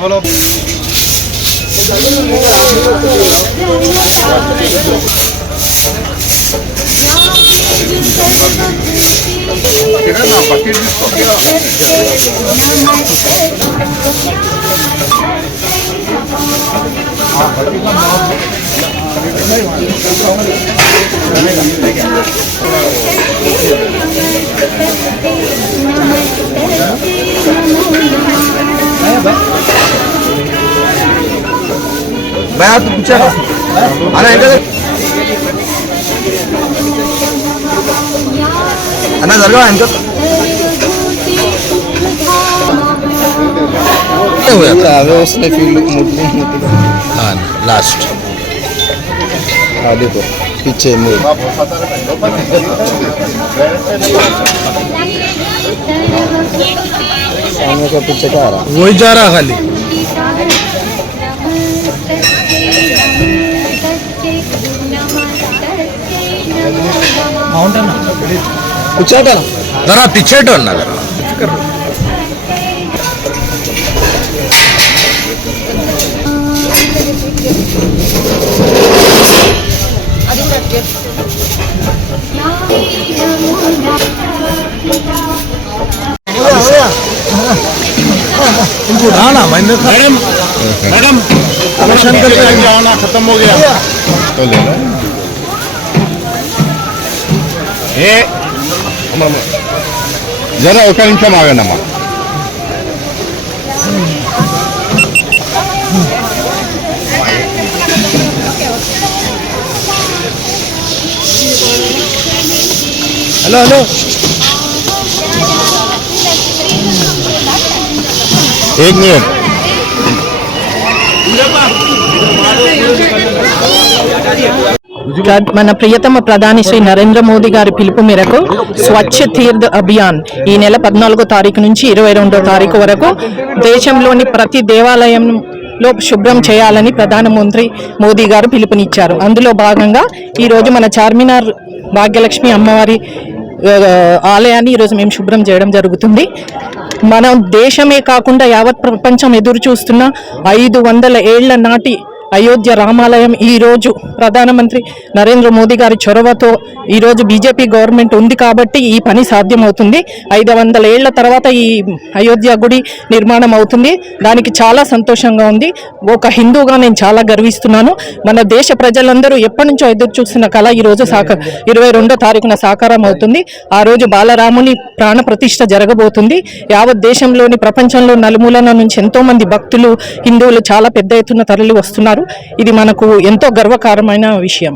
बोलो मैं आप पूछा अरे अन्ना जरगा इनका हुआ था उसने फील्ड हाँ लास्ट आगे तो पीछे मुड़ सामने का पीछे क्या आ रहा वही जा रहा खाली जरा पीछे ना जरा मैडम मैडम दर्शन करके आना खत्म हो गया तो ले लो जरा ఒక నిమిషం ఆగండమ్మా हेलो हेलो एक मिनट మన ప్రియతమ ప్రధాని శ్రీ నరేంద్ర మోదీ గారి పిలుపు మేరకు స్వచ్ఛ తీర్థ్ అభియాన్ ఈ నెల 14వ తారీఖు నుంచి 22వ తారీఖు వరకు దేశంలోని ప్రతి దేవాలయంలో శుభ్రం చేయాలని ప్రధానమంత్రి మోదీ గారు పిలుపునిచ్చారు. అందులో భాగంగా ఈరోజు మన చార్మినార్ భాగ్యలక్ష్మి అమ్మవారి ఆలయాన్ని ఈరోజు మేము శుభ్రం చేయడం జరుగుతుంది. మన దేశమే కాకుండా యావత్ ప్రపంచం ఎదురు చూస్తున్న 500 ఏళ్ల నాటి అయోధ్య రామాలయం ఈరోజు ప్రధానమంత్రి నరేంద్ర మోదీ గారి చొరవతో ఈరోజు బీజేపీ గవర్నమెంట్ ఉంది కాబట్టి ఈ పని సాధ్యమవుతుంది. 500 ఏళ్ల తర్వాత ఈ అయోధ్య గుడి నిర్మాణం అవుతుంది. దానికి చాలా సంతోషంగా ఉంది. ఒక హిందూగా నేను చాలా గర్విస్తున్నాను. మన దేశ ప్రజలందరూ ఎప్పటి నుంచో ఎదురు చూస్తున్న కళ ఈరోజు 22వ తారీఖున సాకారం అవుతుంది. ఆ రోజు బాలరాముని ప్రాణ ప్రతిష్ఠ జరగబోతుంది. యావత్ దేశంలోని ప్రపంచంలో నలుమూలల నుంచి ఎంతోమంది భక్తులు హిందువులు చాలా పెద్ద ఎత్తున తరలి వస్తున్నారు. ఇది మనకు ఎంతో గర్వకారమైన విషయం.